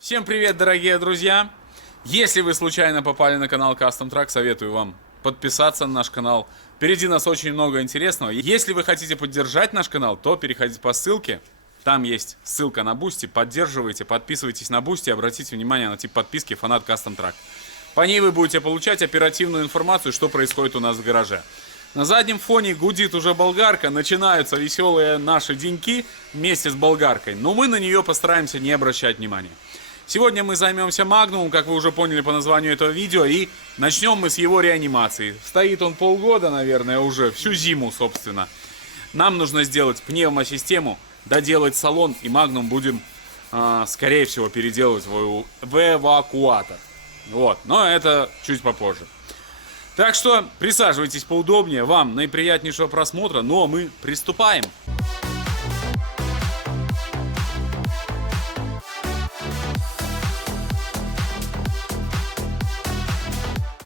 Всем привет, дорогие друзья! Если вы случайно попали на канал Custom Truck, советую вам подписаться на наш канал. Впереди нас очень много интересного. Если вы хотите поддержать наш канал, то переходите по ссылке. Там есть ссылка на Boosty. Поддерживайте, подписывайтесь на Boosty. Обратите внимание на тип подписки «Фанат Custom Truck». По ней вы будете получать оперативную информацию, что происходит у нас в гараже. На заднем фоне гудит уже болгарка, начинаются веселые наши деньки вместе с болгаркой. Но мы на нее постараемся не обращать внимания. Сегодня мы займемся Магнумом, как вы уже поняли по названию этого видео, и начнем мы с его реанимации. Стоит он полгода, наверное, уже, всю зиму, собственно. Нам нужно сделать пневмосистему, доделать салон, и Магнум будем, скорее всего, переделывать в эвакуатор. Вот, но это чуть попозже. Так что присаживайтесь поудобнее, вам наиприятнейшего просмотра, ну а мы приступаем.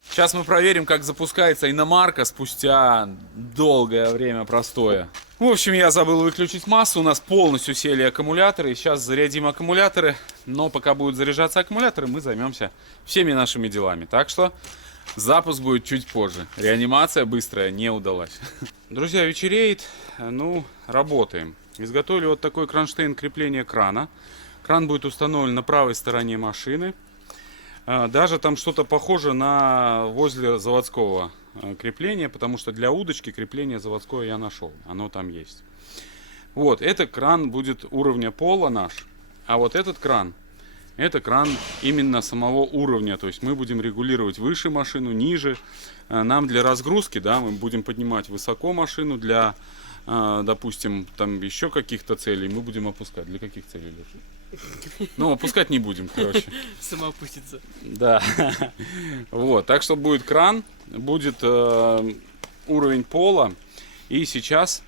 Сейчас мы проверим, как запускается иномарка спустя долгое время простоя. В общем, я забыл выключить массу, у нас полностью сели аккумуляторы. Сейчас зарядим аккумуляторы, но пока будут заряжаться аккумуляторы, мы займемся всеми нашими делами. Так что запуск будет чуть позже. Реанимация быстрая не удалась. Друзья, вечереет, ну, работаем. Изготовили вот такой кронштейн крепления крана. Кран будет установлен на правой стороне машины. Даже там что-то похоже на возле заводского крепления, потому что для удочки крепление заводское я нашел. Оно там есть. Вот, это кран будет уровня пола наш. А вот этот кран, это кран именно самого уровня. То есть мы будем регулировать выше машину, ниже. Нам для разгрузки, да, мы будем поднимать высоко машину. Для, допустим, там еще каких-то целей мы будем опускать. Для каких целей, Леша? Ну, опускать не будем, короче. Сама опустится. Да. Вот, так что будет кран, будет уровень пола. И сейчас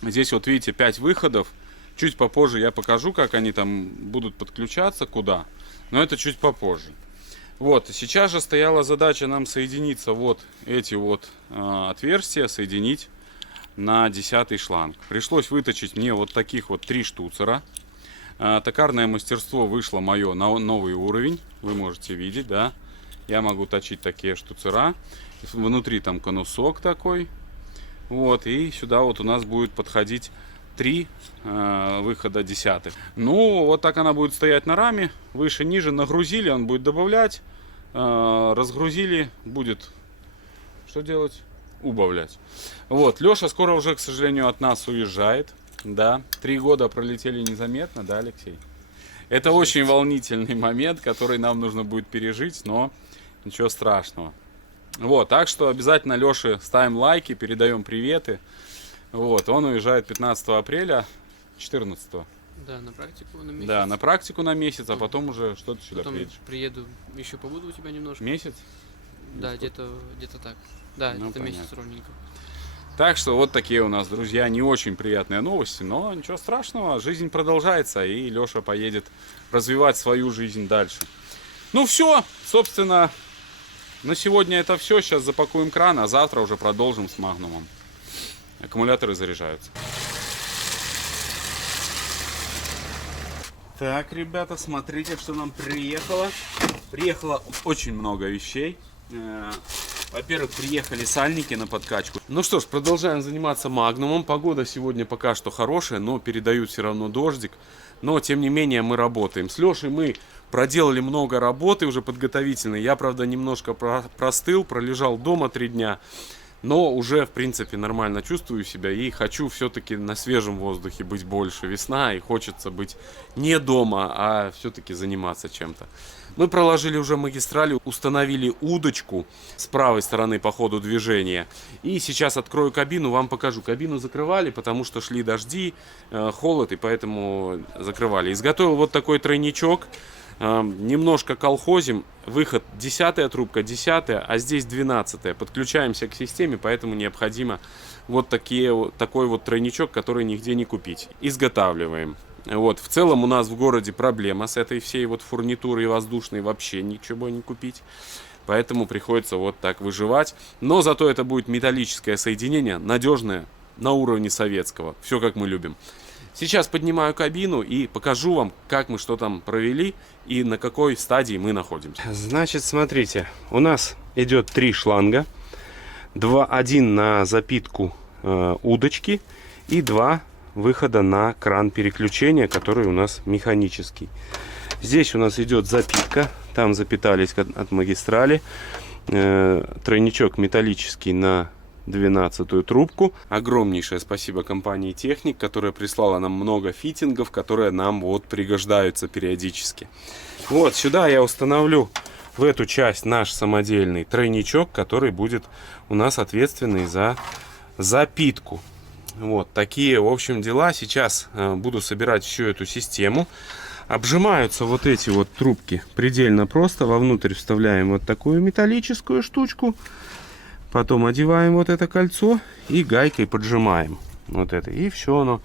здесь вот видите 5 выходов. Чуть попозже я покажу, как они там будут подключаться, куда. Но это чуть попозже. Вот, сейчас же стояла задача нам соединиться вот эти вот отверстия, соединить на 10-й шланг. Пришлось выточить мне вот таких вот 3 штуцера. Токарное мастерство вышло мое на новый уровень. Вы можете видеть, да. Я могу точить такие штуцера. Внутри там конусок такой. Вот, и сюда вот у нас будет подходить 3 выхода 10-х. Ну, вот так она будет стоять на раме. Выше, ниже нагрузили, он будет добавлять. Разгрузили, будет что делать? Убавлять. Вот, Леша скоро уже, к сожалению, от нас уезжает. Да, 3 года пролетели незаметно, да, Алексей? Это очень волнительный момент, который нам нужно будет пережить, но ничего страшного. Вот, так что обязательно Леше ставим лайки, передаем приветы. Вот, он уезжает 15 апреля, 14. Да, на практику на месяц. Да, на практику на месяц, а потом уже что ты сюда Потом приедешь? приеду, еще побуду у тебя немножко. Месяц? Да, где-то так. Да, Ну, где-то месяц понятно. ровненько. Так что вот такие у нас, друзья, не очень приятные новости, но ничего страшного, жизнь продолжается, и Леша поедет развивать свою жизнь дальше. Ну все, собственно, на сегодня это все. Сейчас запакуем кран, а завтра уже продолжим с Магнумом. Аккумуляторы заряжаются. Так, ребята, смотрите, что нам приехало. Приехало очень много вещей. Во-первых, приехали сальники на подкачку. Ну что ж, продолжаем заниматься Магнумом. Погода сегодня пока что хорошая, но передают все равно дождик. Но, тем не менее, мы работаем. С Лешей мы проделали много работы уже подготовительной. Я, правда, немножко простыл, пролежал дома 3 дня. Но уже, в принципе, нормально чувствую себя. И хочу все-таки на свежем воздухе быть больше. Весна, и хочется быть не дома, а все-таки заниматься чем-то. Мы проложили уже магистрали, установили удочку с правой стороны по ходу движения. И сейчас открою кабину, вам покажу. Кабину закрывали, потому что шли дожди, холод, и поэтому закрывали. Изготовил вот такой тройничок. Немножко колхозим. Выход 10-я трубка, 10-я, а здесь 12-я. Подключаемся к системе, поэтому необходимо вот такой вот тройничок, который нигде не купить. Изготавливаем. Вот, в целом у нас в городе проблема с этой всей вот фурнитурой воздушной, вообще ничего не купить. Поэтому приходится вот так выживать. Но зато это будет металлическое соединение, надежное, на уровне советского. Все как мы любим. Сейчас поднимаю кабину и покажу вам, как мы что там провели и на какой стадии мы находимся. Значит, смотрите, у нас идет 3 шланга. Один на запитку удочки и 2 выхода на кран переключения, который у нас механический. Здесь у нас идет запитка, там запитались от магистрали. Тройничок металлический на 12-ю трубку. Огромнейшее спасибо компании Техник, которая прислала нам много фитингов, которые нам вот пригождаются периодически. Вот сюда я установлю в эту часть наш самодельный тройничок, который будет у нас ответственный за запитку. Вот такие, в общем, дела. Сейчас буду собирать всю эту систему. Обжимаются вот эти вот трубки предельно просто. Вовнутрь вставляем вот такую металлическую штучку. Потом одеваем вот это кольцо и гайкой поджимаем. Вот это. И все оно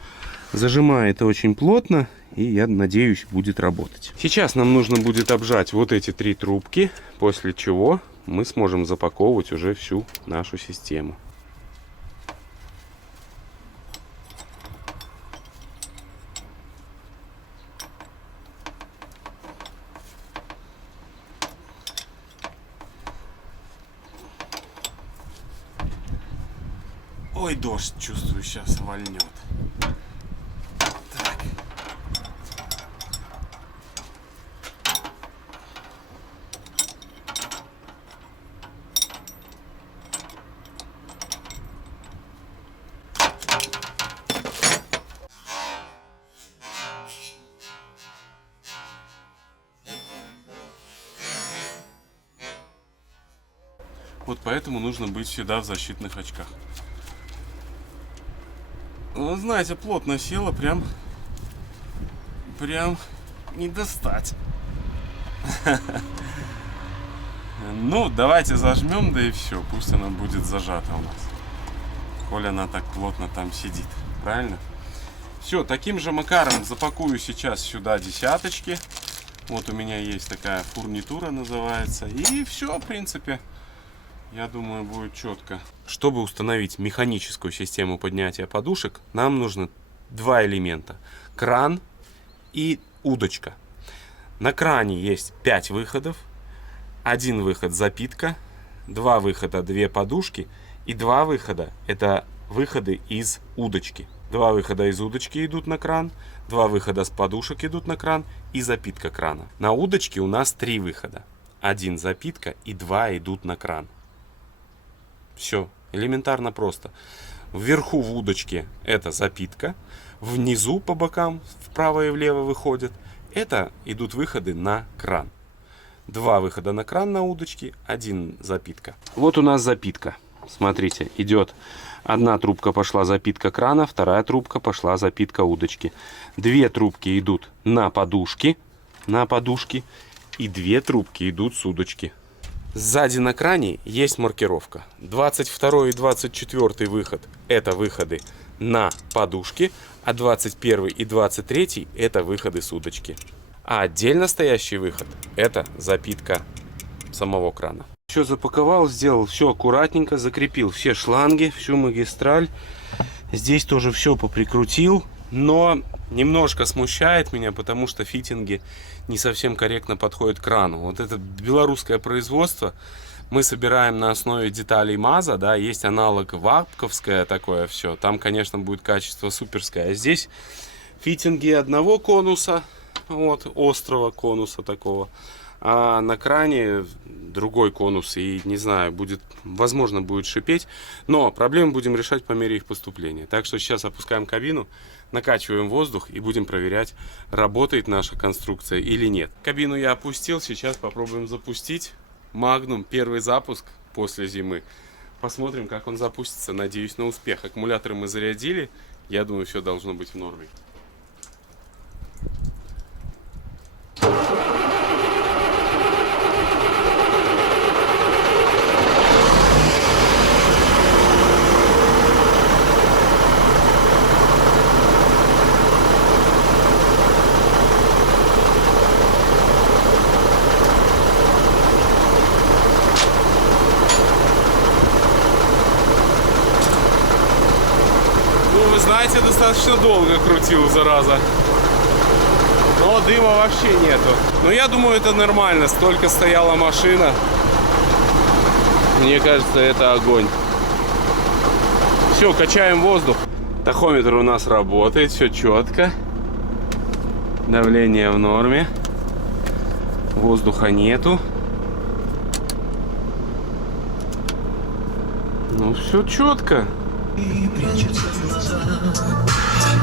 зажимает очень плотно. И, я надеюсь, будет работать. Сейчас нам нужно будет обжать вот эти 3 трубки. После чего мы сможем запаковывать уже всю нашу систему. Ой, дождь, чувствую, сейчас вальнет. Так. Вот поэтому нужно быть всегда в защитных очках. Вы знаете, плотно села, прям не достать. Ну, давайте зажмем, да и все. Пусть она будет зажата у нас. Коль она так плотно там сидит. Правильно? Все, таким же макаром запакую сейчас сюда десяточки. Вот у меня есть такая фурнитура, называется. И все, в принципе. Я думаю, будет четко. Чтобы установить механическую систему поднятия подушек, нам нужно 2 элемента. Кран и удочка. На кране есть 5 выходов. 1 выход запитка, 2 выхода 2 подушки и 2 выхода это выходы из удочки. 2 выхода из удочки идут на кран, 2 выхода с подушек идут на кран и запитка крана. На удочке у нас 3 выхода. 1 запитка и 2 идут на кран. Все, элементарно просто. Вверху в удочке это запитка, внизу по бокам вправо и влево выходят. Это идут выходы на кран. 2 выхода на кран на удочке, 1 запитка. Вот у нас запитка. Смотрите, идет 1 трубка пошла запитка крана, 2 трубка пошла запитка удочки. 2 трубки идут на подушки, и 2 трубки идут с удочки. Сзади на кране есть маркировка. 22 и 24 выход это выходы на подушки, а 21 и 23 это выходы с удочки. А отдельно стоящий выход это запитка самого крана. Все запаковал, сделал все аккуратненько, закрепил все шланги, всю магистраль. Здесь тоже все поприкрутил, но немножко смущает меня, потому что фитинги не совсем корректно подходят к крану. Вот это белорусское производство мы собираем на основе деталей МАЗа, да, есть аналог вапковское такое все, там, конечно, будет качество суперское. А здесь фитинги одного конуса, вот, острого конуса такого, а на кране другой конус, и не знаю, будет, возможно, будет шипеть, но проблемы будем решать по мере их поступления. Так что сейчас опускаем кабину, накачиваем воздух и будем проверять, работает наша конструкция или нет. Кабину я опустил, сейчас попробуем запустить. Magnum, первый запуск после зимы. Посмотрим, как он запустится. Надеюсь на успех. Аккумуляторы мы зарядили. Я думаю, все должно быть в норме. Катя достаточно долго крутил, зараза. Но дыма вообще нету. Но я думаю, это нормально. Столько стояла машина. Мне кажется, это огонь. Все, качаем воздух. Тахометр у нас работает, все четко. Давление в норме. Воздуха нету. Ну, все четко. И прячется глаза.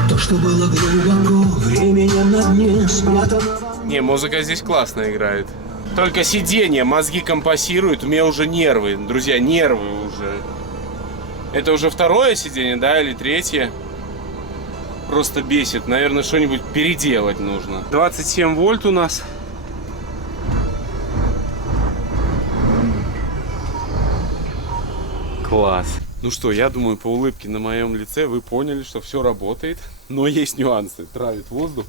То, что было глубоко, временем на дне спрятано. Не, музыка здесь классно играет. Только сиденье, мозги компасируют. У меня уже нервы, друзья, нервы уже. Это уже второе сиденье, да, или третье? Просто бесит. Наверное, что-нибудь переделать нужно. 27 вольт у нас. Класс. Ну что, я думаю, по улыбке на моем лице вы поняли, что все работает. Но есть нюансы. Травит воздух.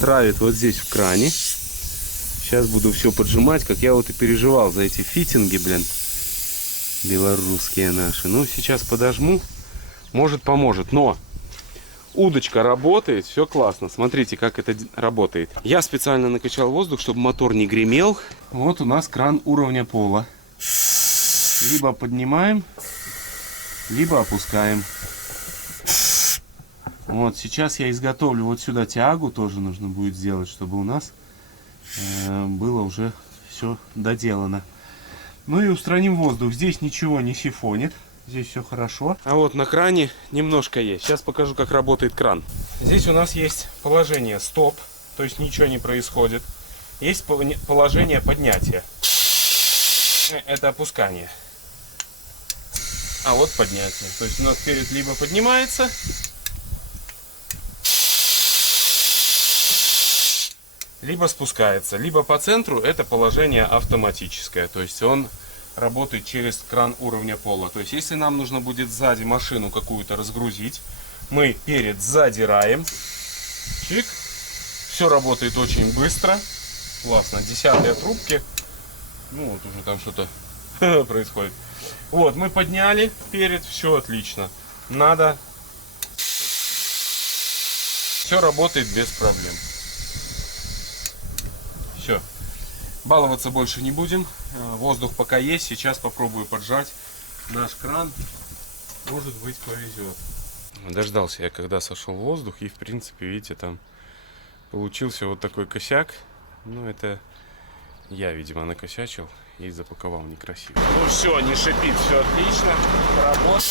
Травит вот здесь в кране. Сейчас буду все поджимать, как я вот и переживал за эти фитинги, блин. Белорусские наши. Ну, сейчас подожму. Может, поможет. Но удочка работает, все классно. Смотрите, как это работает. Я специально накачал воздух, чтобы мотор не гремел. Вот у нас кран уровня пола. Либо поднимаем, либо опускаем. Вот, сейчас я изготовлю вот сюда тягу, тоже нужно будет сделать, чтобы у нас было уже все доделано. Ну и устраним воздух. Здесь ничего не сифонит, здесь все хорошо. А вот на кране немножко есть. Сейчас покажу, как работает кран. Здесь у нас есть положение стоп, то есть ничего не происходит. Есть положение поднятия. Это опускание. А вот поднятие. То есть у нас перед либо поднимается, либо спускается. Либо по центру это положение автоматическое. То есть он работает через кран уровня пола. То есть если нам нужно будет сзади машину какую-то разгрузить, мы перед задираем. Чик. Все работает очень быстро. Классно. 10-е трубки. Ну вот уже там что-то происходит. Вот, мы подняли перед, все отлично. Надо. Все работает без проблем. Все. Баловаться больше не будем. Воздух пока есть. Сейчас попробую поджать наш кран. Может быть, повезет. Дождался я, когда сошел воздух. И, в принципе, видите, там получился вот такой косяк. Ну, это я, видимо, накосячил и запаковал некрасиво. Ну все, не шипит, все отлично. Работает.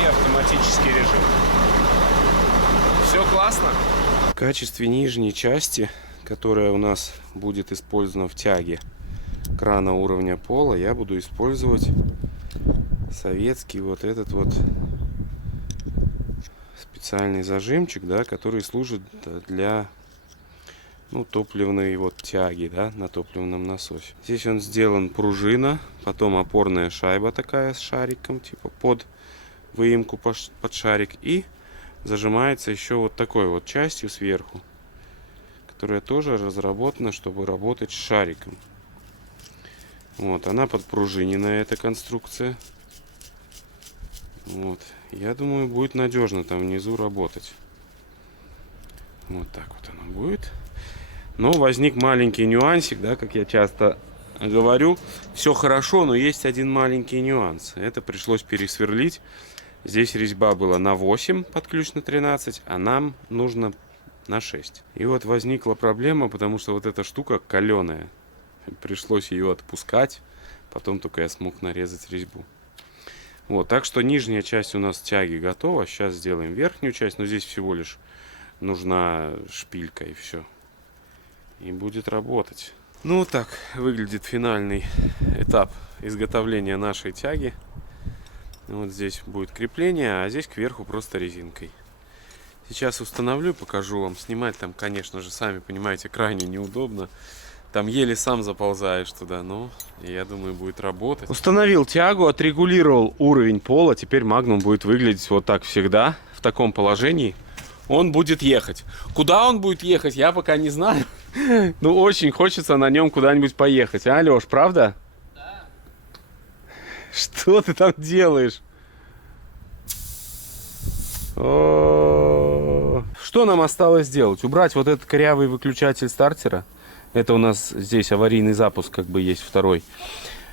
И автоматический режим. Все классно. В качестве нижней части, которая у нас будет использована в тяге крана уровня пола, я буду использовать советский вот этот вот специальный зажимчик, да, который служит для топливной вот тяги, да, на топливном насосе. Здесь он сделан пружина, потом опорная шайба такая с шариком, типа под выемку под шарик, и зажимается еще вот такой вот частью сверху, которая тоже разработана, чтобы работать с шариком. Вот, она подпружиненная, эта конструкция. Вот, я думаю, будет надежно там внизу работать. Вот так вот оно будет. Но возник маленький нюансик, да, как я часто говорю. Все хорошо, но есть один маленький нюанс. Это пришлось пересверлить. Здесь резьба была на 8 под ключ на 13, а нам нужно на 6. И вот возникла проблема, потому что вот эта штука каленая. Пришлось ее отпускать. Потом только я смог нарезать резьбу. Вот, так что нижняя часть у нас тяги готова. Сейчас сделаем верхнюю часть, но здесь всего лишь нужна шпилька и все. И будет работать. Ну вот так выглядит финальный этап изготовления нашей тяги. Вот здесь будет крепление, а здесь кверху просто резинкой. Сейчас установлю, покажу вам. Снимать там, конечно же, сами понимаете, крайне неудобно. Там еле сам заползаешь туда, но я думаю, будет работать. Установил тягу, отрегулировал уровень пола. Теперь Magnum будет выглядеть вот так всегда, в таком положении. Он будет ехать. Куда он будет ехать, я пока не знаю. Ну, очень хочется на нем куда-нибудь поехать. А, Леш, правда? Да. Что ты там делаешь? Что нам осталось сделать? Убрать вот этот корявый выключатель стартера. Это у нас здесь аварийный запуск как бы есть второй.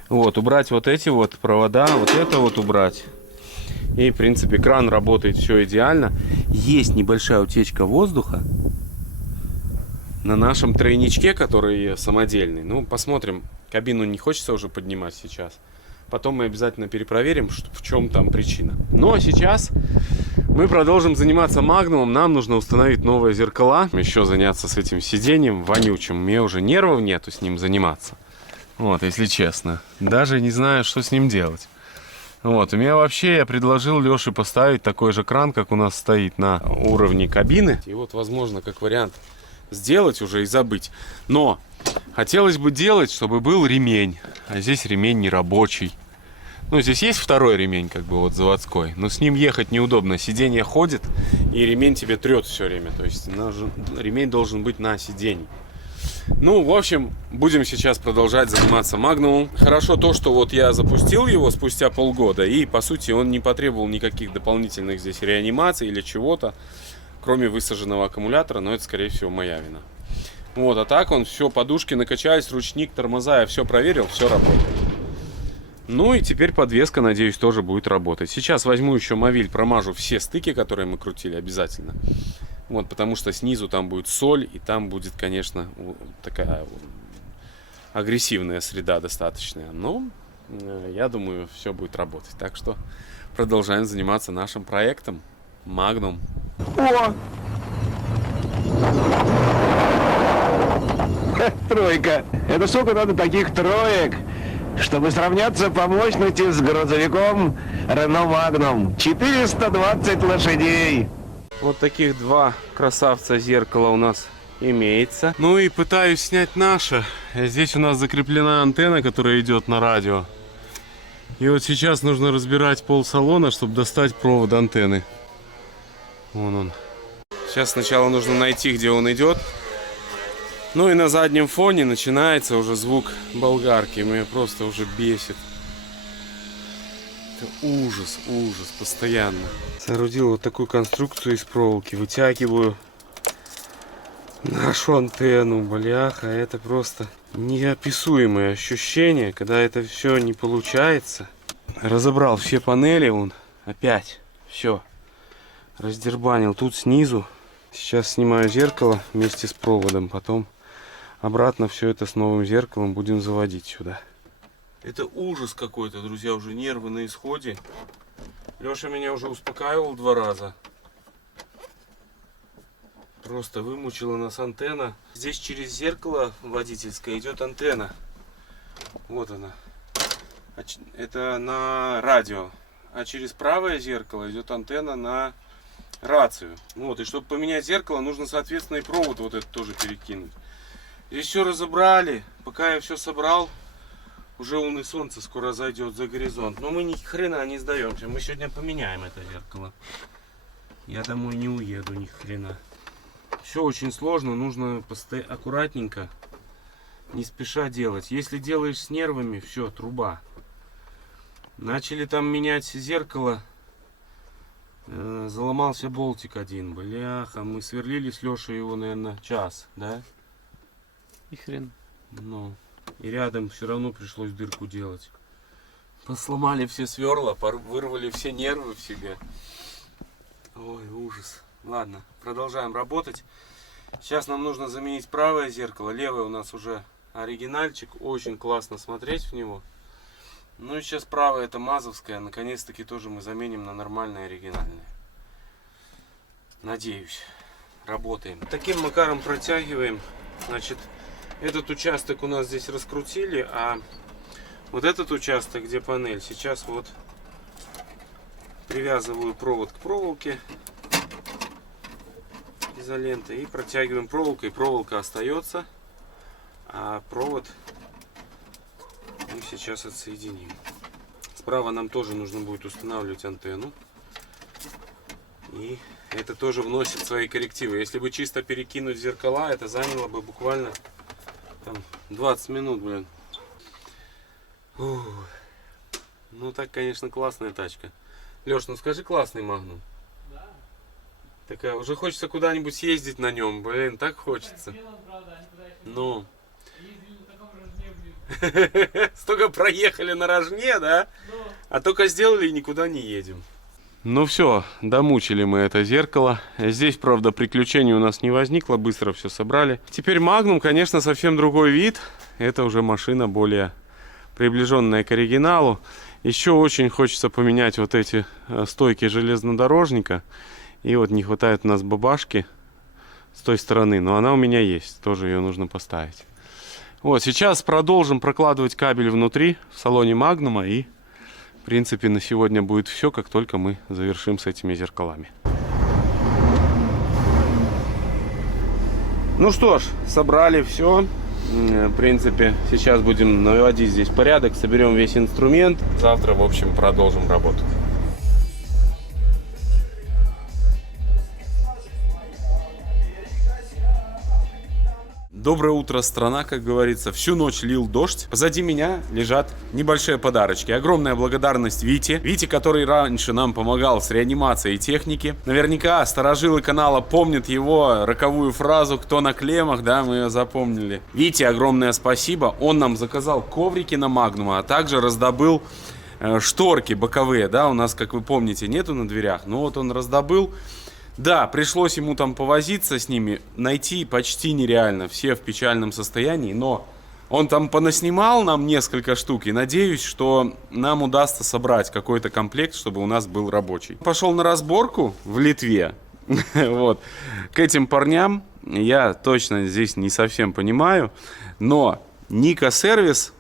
Вот, убрать вот эти вот провода, вот это вот убрать. И, в принципе, кран работает, все идеально. Есть небольшая утечка воздуха на нашем тройничке, который самодельный. Ну, посмотрим. Кабину не хочется уже поднимать сейчас. Потом мы обязательно перепроверим, в чем там причина. Ну, а сейчас мы продолжим заниматься магнумом. Нам нужно установить новые зеркала. Еще заняться с этим сиденьем вонючим. Мне уже нервов нету с ним заниматься. Вот, если честно. Даже не знаю, что с ним делать. Вот, у меня вообще, я предложил Леше поставить такой же кран, как у нас стоит на уровне кабины. И вот, возможно, как вариант сделать уже и забыть. Но хотелось бы делать, чтобы был ремень. А здесь ремень не рабочий. Ну, здесь есть второй ремень, как бы вот заводской. Но с ним ехать неудобно. Сиденье ходит, и ремень тебе трет все время. То есть ремень должен быть на сиденье. Ну, в общем, будем сейчас продолжать заниматься магнумом. Хорошо то, что вот я запустил его спустя полгода, и, по сути, он не потребовал никаких дополнительных здесь реанимаций или чего-то, кроме высаженного аккумулятора, но это, скорее всего, моя вина. Вот, а так он все, подушки накачались, ручник, тормоза, я все проверил, все работает. Ну и теперь подвеска, надеюсь, тоже будет работать. Сейчас возьму еще мовиль, промажу все стыки, которые мы крутили, обязательно. Вот, потому что снизу там будет соль, и там будет, конечно, такая агрессивная среда достаточная. Но я думаю, все будет работать. Так что продолжаем заниматься нашим проектом Magnum. О! Тройка. Это сколько надо таких троек, чтобы сравняться по мощности с грузовиком Renault Magnum? 420 лошадей. Вот таких два красавца зеркала у нас имеется. Ну и пытаюсь снять наше. Здесь у нас закреплена антенна, которая идет на радио. И вот сейчас нужно разбирать пол салона, чтобы достать провод антенны. Вон он. Сейчас сначала нужно найти, где он идет. Ну и на заднем фоне начинается уже звук болгарки. Меня просто уже бесит. Это ужас, ужас, постоянно. Соорудил вот такую конструкцию из проволоки. Вытягиваю нашу антенну. Бляха, это просто неописуемое ощущение, когда это все не получается. Разобрал все панели, вон, опять. Все. Раздербанил тут снизу. Сейчас снимаю зеркало вместе с проводом. Потом обратно все это с новым зеркалом будем заводить сюда. Это ужас какой-то, друзья, уже нервы на исходе. Леша меня уже успокаивал 2 раза. Просто вымучила нас антенна. Здесь через зеркало водительское идет антенна. Вот она. Это на радио. А через правое зеркало идет антенна на рацию. Вот, и чтобы поменять зеркало, нужно, соответственно, и провод вот этот тоже перекинуть. Здесь все разобрали. Пока я все собрал, уже луны солнце скоро зайдет за горизонт. Но мы ни хрена не сдаемся. Мы сегодня поменяем это зеркало. Я домой не уеду ни хрена. Все очень сложно. Нужно аккуратненько, не спеша делать. Если делаешь с нервами, все, труба. Начали там менять зеркало. Заломался болтик один. Бляха, мы сверлили с Лешей его, наверное, час, да? И хрен. Ну, и рядом все равно пришлось дырку делать. Посломали все сверла, вырвали все нервы в себе. Ой, ужас. Ладно, продолжаем работать. Сейчас нам нужно заменить правое зеркало. Левое у нас уже оригинальчик. Очень классно смотреть в него. Ну и сейчас правое, это мазовское. Наконец-таки тоже мы заменим на нормальное оригинальное. Надеюсь. Работаем. Таким макаром протягиваем. Значит, этот участок у нас здесь раскрутили, а вот этот участок, где панель, сейчас вот привязываю провод к проволоке изолентой и протягиваем проволокой. Проволока остается, а провод мы сейчас отсоединим. Справа нам тоже нужно будет устанавливать антенну. И это тоже вносит свои коррективы. Если бы чисто перекинуть зеркала, это заняло бы буквально там 20 минут, блин. Ну так, конечно, классная тачка. Леш, ну скажи, классный Магнум. Да. Так уже хочется куда-нибудь съездить на нем. Блин, так хочется. Ну. Столько проехали на Рожне, да? А только сделали и никуда не едем. Ну все, домучили мы это зеркало. Здесь, правда, приключений у нас не возникло, быстро все собрали. Теперь Magnum, конечно, совсем другой вид. Это уже машина более приближенная к оригиналу. Еще очень хочется поменять вот эти стойки железнодорожника. И вот не хватает у нас бабашки с той стороны, но она у меня есть, тоже ее нужно поставить. Вот, сейчас продолжим прокладывать кабель внутри, в салоне Магнума, и, в принципе, на сегодня будет все, как только мы завершим с этими зеркалами. Ну что ж, собрали все. В принципе, сейчас будем наводить здесь порядок, соберем весь инструмент. Завтра, в общем, продолжим работу. Доброе утро, страна, как говорится. Всю ночь лил дождь. Позади меня лежат небольшие подарочки. Огромная благодарность Вите. Вите, который раньше нам помогал с реанимацией техники. Наверняка старожилы канала помнят его роковую фразу «Кто на клеммах?», да, мы ее запомнили. Вите огромное спасибо. Он нам заказал коврики на Магнума, а также раздобыл шторки боковые, да, у нас, как вы помните, нету на дверях. Но вот он раздобыл. Да, пришлось ему там повозиться с ними, найти почти нереально, все в печальном состоянии, но он там понаснимал нам несколько штук, и надеюсь, что нам удастся собрать какой-то комплект, чтобы у нас был рабочий. Пошел на разборку в Литве, вот, к этим парням, я точно здесь не совсем понимаю, но Ника Сервис,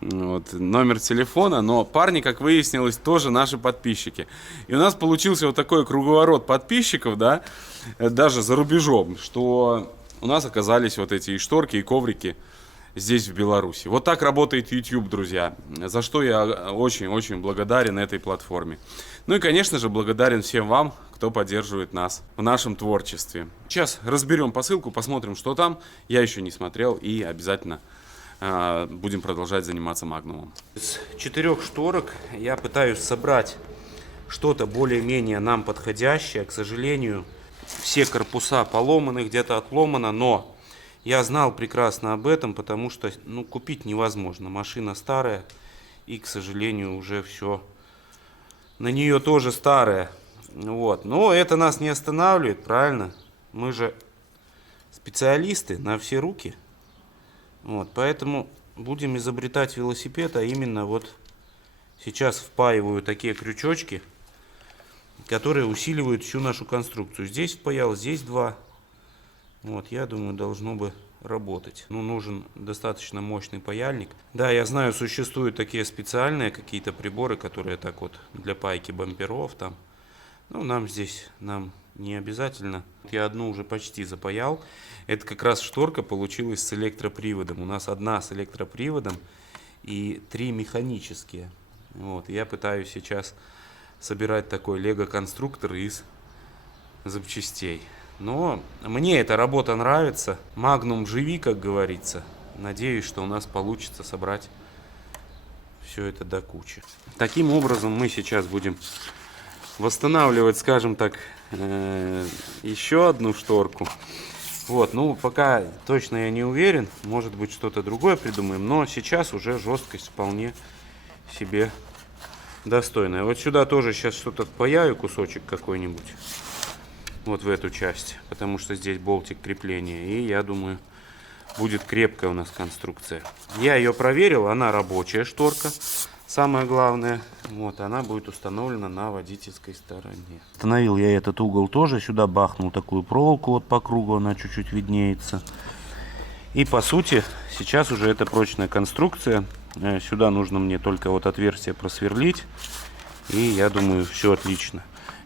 вот, номер телефона, но парни, как выяснилось, тоже наши подписчики. И у нас получился вот такой круговорот подписчиков, да, даже за рубежом, что у нас оказались вот эти и шторки, и коврики здесь, в Беларуси. Вот так работает YouTube, друзья, за что я очень-очень благодарен этой платформе. Ну и, конечно же, благодарен всем вам, кто поддерживает нас в нашем творчестве. Сейчас разберем посылку, посмотрим, что там. Я еще не смотрел, и обязательно будем продолжать заниматься Магнумом. Из 4 шторок я пытаюсь собрать что-то более-менее нам подходящее. К сожалению, все корпуса поломаны, где-то отломано, но я знал прекрасно об этом, потому что купить невозможно. Машина старая, и, к сожалению, уже все на нее тоже старая. Вот. Но это нас не останавливает, правильно? Мы же специалисты на все руки. Вот, поэтому будем изобретать велосипед, а именно вот сейчас впаиваю такие крючочки, которые усиливают всю нашу конструкцию. Здесь впаял, здесь 2. Вот, я думаю, должно бы работать. Нужен достаточно мощный паяльник. Да, я знаю, существуют такие специальные какие-то приборы, которые так вот для пайки бамперов там. Нам не обязательно. Я одну уже почти запаял. Это как раз шторка получилась с электроприводом. У нас одна с электроприводом и 3 механические. Вот. Я пытаюсь сейчас собирать такой лего-конструктор из запчастей. Но мне эта работа нравится. Магнум живи, как говорится. Надеюсь, что у нас получится собрать все это до кучи. Таким образом мы сейчас будем восстанавливать, скажем так, еще одну шторку. Вот, пока точно я не уверен, может быть, что-то другое придумаем, но сейчас уже жесткость вполне себе достойная. Вот сюда тоже сейчас что-то впаяю, кусочек какой-нибудь, вот в эту часть, потому что здесь болтик крепления, и я думаю, будет крепкая у нас конструкция. Я ее проверил, она рабочая шторка. Самое главное, вот она будет установлена на водительской стороне. Установил я этот угол тоже, сюда бахнул такую проволоку вот по кругу, она чуть-чуть виднеется. И по сути, сейчас уже это прочная конструкция. Сюда нужно мне только вот отверстие просверлить. И я думаю, все отлично.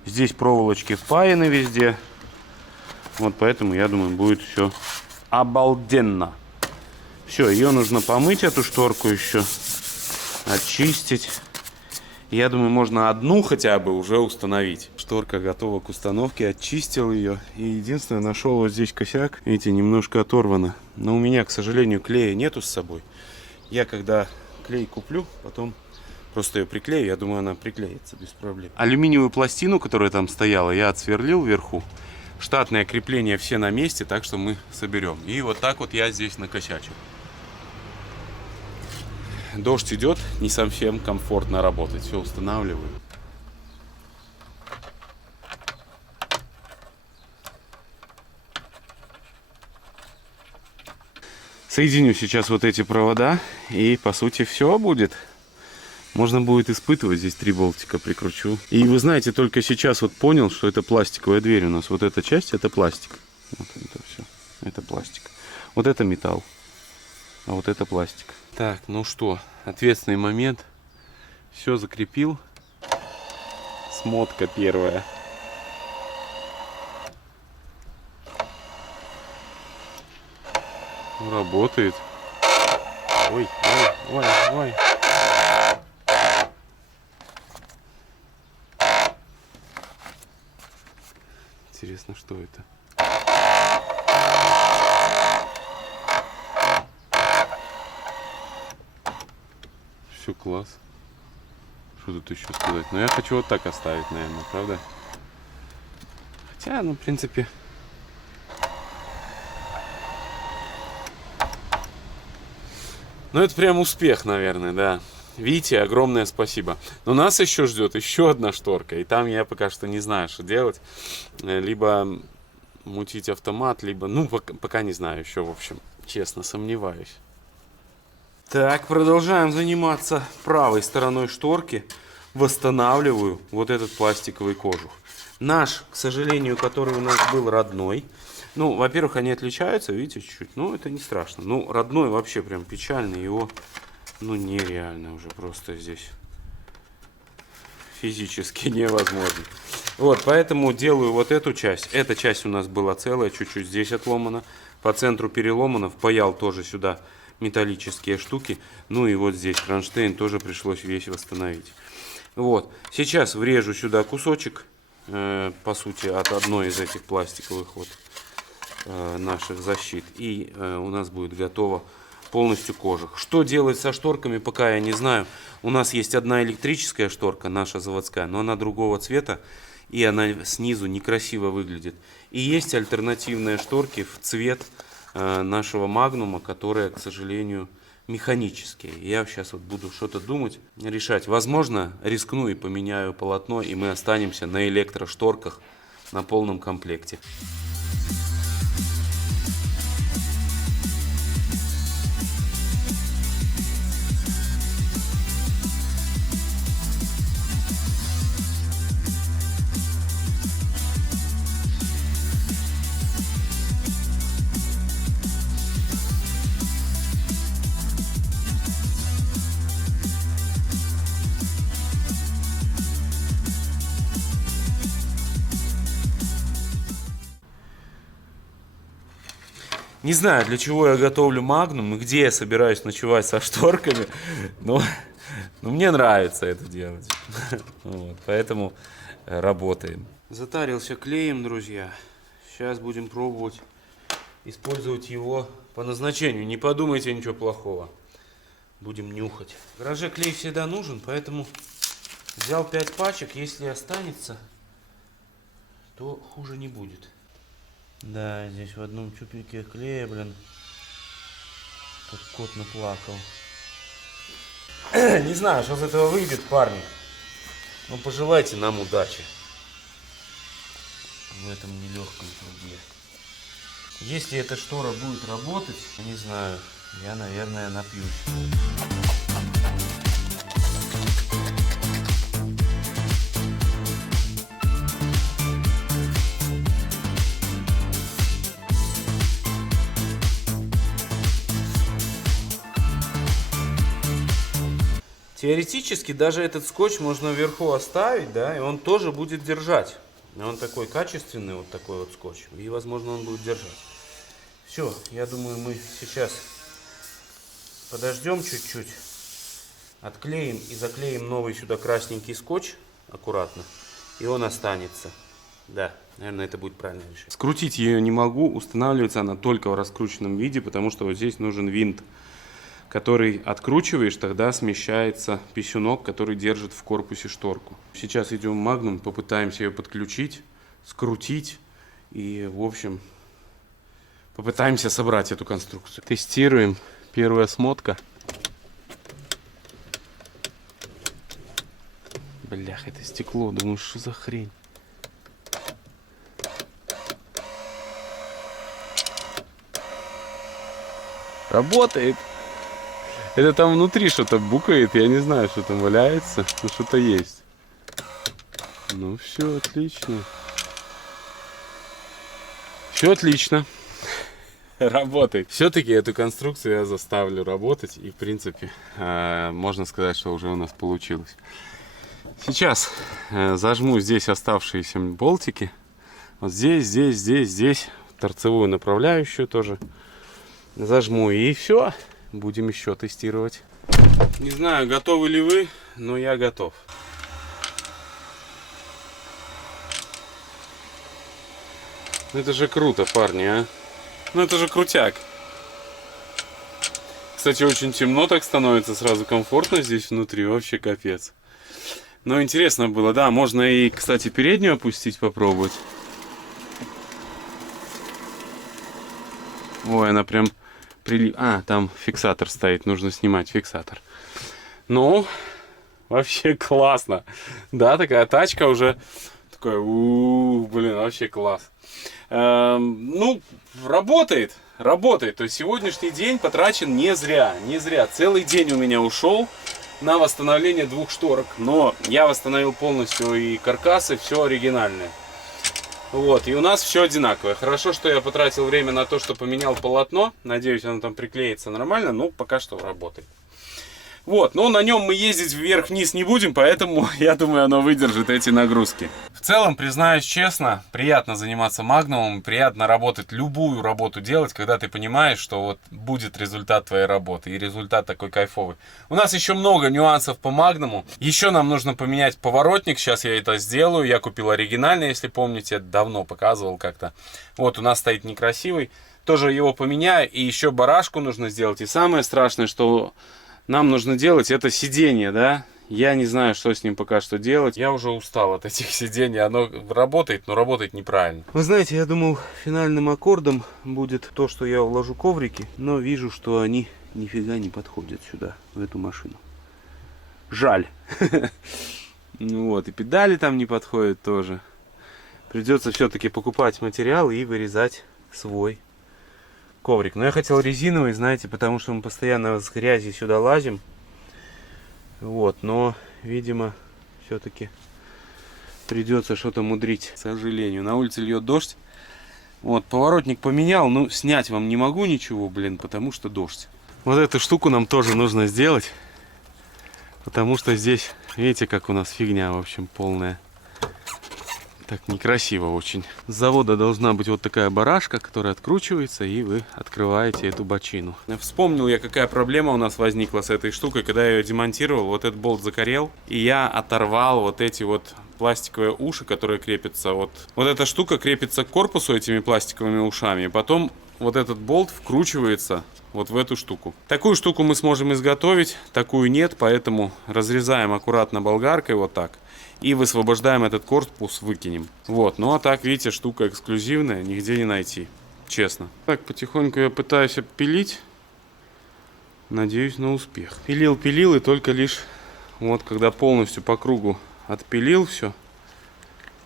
Здесь проволочки впаяны везде. Вот поэтому, я думаю, будет все обалденно. Все, ее нужно помыть, эту шторку еще. Очистить. Я думаю, можно одну хотя бы уже установить. Шторка готова к установке. Очистил ее. И единственное, нашел вот здесь косяк. Видите, немножко оторвано. Но у меня, к сожалению, клея нету с собой. Я когда клей куплю, потом Просто ее приклею, я думаю, она приклеится без проблем. Алюминиевую пластину, которая там стояла, я отсверлил вверху. Штатные крепления все на месте, так что мы соберем. И вот так вот я здесь накосячу. Дождь идет, не совсем комфортно работать. Все устанавливаю. Соединю сейчас вот эти провода, и по сути все будет. Можно будет испытывать, здесь 3 болтика прикручу. И вы знаете, только сейчас вот понял, что это пластиковая дверь у нас. Вот эта часть это пластик. Вот это все. Это пластик. Вот это металл. А вот это пластик. Так, ну что, ответственный момент. Все закрепил. Смотка первая. Работает. Ой, ой, ой, ой. Интересно, что это? Все класс. Что тут еще сказать? Но я хочу вот так оставить, наверное, правда? Хотя, ну, в принципе... Ну, это прям успех, наверное, да. Вите, огромное спасибо. Но нас еще ждет еще одна шторка. И там я пока что не знаю, что делать. Либо мутить автомат, либо... Ну, пока не знаю еще, в общем. Честно, сомневаюсь. Так, продолжаем заниматься правой стороной шторки. Восстанавливаю вот этот пластиковый кожух. Наш, к сожалению, который у нас был родной. Ну, во-первых, они отличаются, видите, чуть-чуть. Но это не страшно. Ну, родной вообще прям печальный. Его, ну, нереально уже просто здесь. Физически невозможно. Вот, поэтому делаю вот эту часть. Эта часть у нас была целая, чуть-чуть здесь отломана. По центру переломана. Впаял тоже сюда металлические штуки. Ну и вот здесь кронштейн тоже пришлось весь восстановить. Вот. Сейчас врежу сюда кусочек, по сути, от одной из этих пластиковых вот наших защит. И у нас будет готово полностью кожух. Что делать со шторками, пока я не знаю. У нас есть одна электрическая шторка, наша заводская, но она другого цвета. И она снизу некрасиво выглядит. И есть альтернативные шторки в цвет нашего магнума, которые, к сожалению, механические. Я сейчас вот буду что-то думать, решать. Возможно, рискну и поменяю полотно, и мы останемся на электрошторках на полном комплекте. Не знаю, для чего я готовлю магнум и где я собираюсь ночевать со шторками, но мне нравится это делать. Вот, поэтому работаем. Затарился клеем, друзья. Сейчас будем пробовать использовать его по назначению. Не подумайте ничего плохого. Будем нюхать. В гараже клей всегда нужен, поэтому взял 5 пачек. Если останется, то хуже не будет. Да, здесь в одном чупике клея, блин, как кот наплакал. Не знаю, что из этого выйдет, парни. Но пожелайте нам удачи в этом нелегком труде. Если эта штора будет работать, не знаю, я, наверное, напьюсь. Теоретически даже этот скотч можно вверху оставить, да, и он тоже будет держать. Он такой качественный, вот такой вот скотч, и возможно он будет держать. Все, я думаю, мы сейчас подождем чуть-чуть, отклеим и заклеим новый сюда красненький скотч аккуратно, и он останется. Да, наверное, это будет правильное решение. Скрутить ее не могу, устанавливается она только в раскрученном виде, потому что вот здесь нужен винт. который откручиваешь, тогда смещается писюнок, который держит в корпусе шторку. Сейчас идем в Magnum, попытаемся ее подключить, скрутить и, в общем, попытаемся собрать эту конструкцию. Тестируем. Первая смотка. Блях, это стекло. Думаю, что за хрень? Работает. Это там внутри что-то букает. Я не знаю, что там валяется. Но что-то есть. Ну все, отлично. Все отлично. Работает. Все-таки эту конструкцию я заставлю работать. И в принципе, можно сказать, что уже у нас получилось. Сейчас зажму здесь оставшиеся болтики. Вот здесь. Торцевую направляющую тоже зажму. И все. Будем еще тестировать. Не знаю, готовы ли вы, но я готов. Это же круто, парни, а? Ну это же крутяк. Кстати, очень темно так становится, сразу комфортно здесь внутри, вообще капец. Но интересно было, да, можно и, кстати, переднюю опустить, попробовать. Ой, она прям прилип... А, там фиксатор стоит, нужно снимать фиксатор. Ну, вообще классно. Да, такая тачка уже, такой, блин, вообще класс. Ну, работает. То есть сегодняшний день потрачен не зря. Целый день у меня ушел на восстановление двух шторок. Но я восстановил полностью и каркасы, все оригинальное. Вот, и у нас все одинаковое. Хорошо, что я потратил время на то, что поменял полотно. Надеюсь, оно там приклеится нормально. Ну, пока что работает. Вот, но на нем мы ездить вверх-вниз не будем, поэтому я думаю, оно выдержит эти нагрузки. В целом, признаюсь честно, приятно заниматься Магнумом, приятно работать, любую работу делать, когда ты понимаешь, что вот будет результат твоей работы, и результат такой кайфовый. У нас еще много нюансов по Магнуму. Еще нам нужно поменять поворотник, сейчас я это сделаю. Я купил оригинальный, если помните, давно показывал как-то. Вот, у нас стоит некрасивый, тоже его поменяю, и еще барашку нужно сделать. И самое страшное, что нам нужно делать, это сиденье, да. Я не знаю, что с ним пока что делать. Я уже устал от этих сидений. Оно работает, но работает неправильно. Вы знаете, я думал, финальным аккордом будет то, что я уложу коврики. Но вижу, что они нифига не подходят сюда, в эту машину. Жаль. Ну вот, и педали там не подходят тоже. Придется все-таки покупать материал и вырезать свой коврик. Но я хотел резиновый, знаете, потому что мы постоянно с грязи сюда лазим. Вот, но, видимо, все-таки придется что-то мудрить, к сожалению. На улице льет дождь. Вот, поворотник поменял, но снять вам не могу ничего, блин, потому что дождь. Вот эту штуку нам тоже нужно сделать, потому что здесь, видите, как у нас фигня, в общем, полная. Так некрасиво очень. С завода должна быть вот такая барашка, которая откручивается, и вы открываете эту бочину. Вспомнил я, какая проблема у нас возникла с этой штукой, когда я ее демонтировал. Вот этот болт закорел, и я оторвал вот эти вот пластиковые уши, которые крепятся. Вот эта штука крепится к корпусу этими пластиковыми ушами, и потом вот этот болт вкручивается вот в эту штуку. Такую штуку мы сможем изготовить, такую нет, поэтому разрезаем аккуратно болгаркой вот так. И высвобождаем этот корпус, выкинем. Вот, ну а так, видите, штука эксклюзивная, нигде не найти. Честно. Так, потихоньку я пытаюсь обпилить. Надеюсь на успех. Пилил, и только лишь вот когда полностью по кругу отпилил все,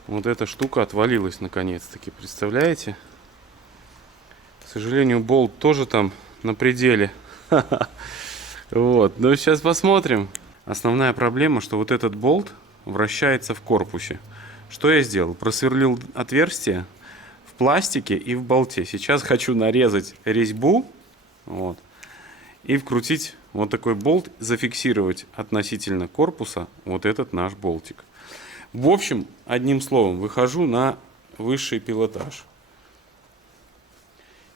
вот эта штука отвалилась наконец-таки. Представляете? К сожалению, болт тоже там на пределе. Вот, ну сейчас посмотрим. Основная проблема, что вот этот болт вращается в корпусе. Что я сделал? Просверлил отверстие в пластике и в болте. Сейчас хочу нарезать резьбу, вот, и вкрутить вот такой болт, зафиксировать относительно корпуса вот этот наш болтик. В общем, одним словом, выхожу на высший пилотаж.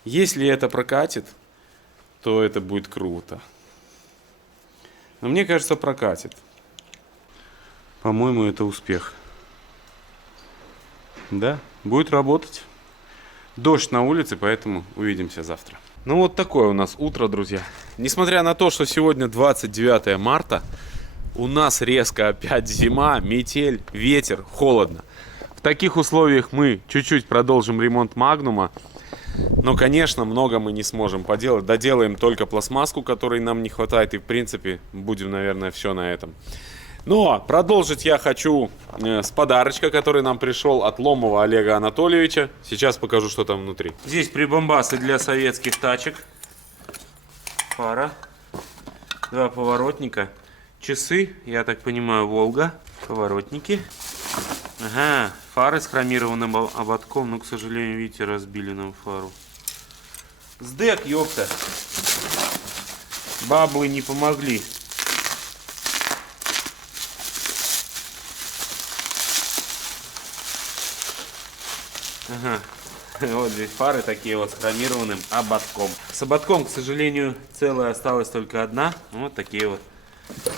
Если это прокатит, то это будет круто. Но мне кажется, прокатит. По-моему, это успех. Да, будет работать. Дождь на улице, поэтому увидимся завтра. Ну вот такое у нас утро, друзья. Несмотря на то, что сегодня 29 марта, у нас резко опять зима, метель, ветер, холодно. В таких условиях мы чуть-чуть продолжим ремонт Магнума. Но, конечно, много мы не сможем поделать. Доделаем только пластмасску, которой нам не хватает. И, в принципе, будем, наверное, все на этом. Но продолжить я хочу с подарочка, который нам пришел от Ломова Олега Анатольевича. Сейчас покажу, что там внутри. Здесь прибамбасы для советских тачек. Фара. 2 поворотника. Часы, я так понимаю, Волга. Поворотники. Ага, фары с хромированным ободком. Но, к сожалению, видите, разбили нам фару. СДЭК, ёпта. Баблы не помогли. Ага. Вот здесь фары такие вот с хромированным ободком. С ободком, к сожалению, целая осталась только одна. Вот такие вот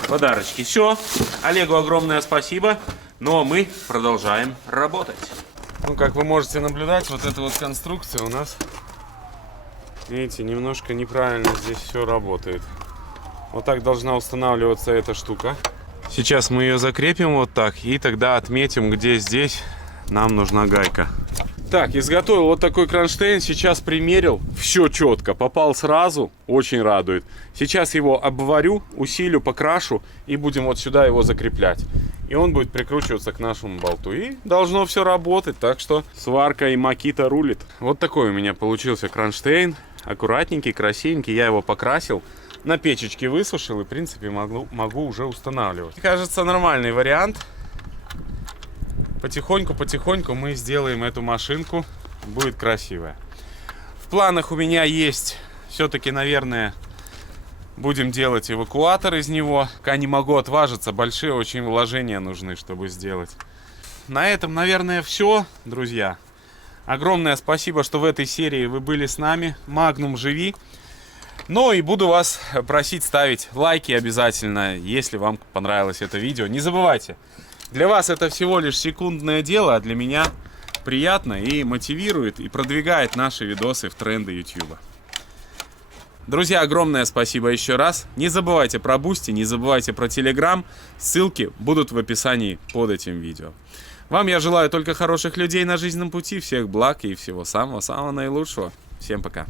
подарочки. Все. Олегу огромное спасибо. Но мы продолжаем работать. Ну, как вы можете наблюдать, вот эта вот конструкция у нас, видите, немножко неправильно здесь все работает. Вот так должна устанавливаться эта штука. Сейчас мы ее закрепим вот так. И тогда отметим, где здесь нам нужна гайка. Так, изготовил вот такой кронштейн, сейчас примерил, все четко, попал сразу, очень радует. Сейчас его обварю, усилю, покрашу и будем вот сюда его закреплять. И он будет прикручиваться к нашему болту. И должно все работать, так что сварка и Makita рулит. Вот такой у меня получился кронштейн, аккуратненький, красивенький, я его покрасил. На печечке высушил и, в принципе, могу уже устанавливать. Кажется, нормальный вариант. Потихоньку мы сделаем эту машинку. Будет красивая. В планах у меня есть все-таки, наверное, будем делать эвакуатор из него. Пока не могу отважиться. Большие очень вложения нужны, чтобы сделать. На этом, наверное, все, друзья. Огромное спасибо, что в этой серии вы были с нами. Magnum, живи. Ну и буду вас просить ставить лайки обязательно, если вам понравилось это видео. Не забывайте. Для вас это всего лишь секундное дело, а для меня приятно и мотивирует, и продвигает наши видосы в тренды YouTube. Друзья, огромное спасибо еще раз. Не забывайте про Boosty, не забывайте про Telegram. Ссылки будут в описании под этим видео. Вам я желаю только хороших людей на жизненном пути, всех благ и всего самого-самого наилучшего. Всем пока.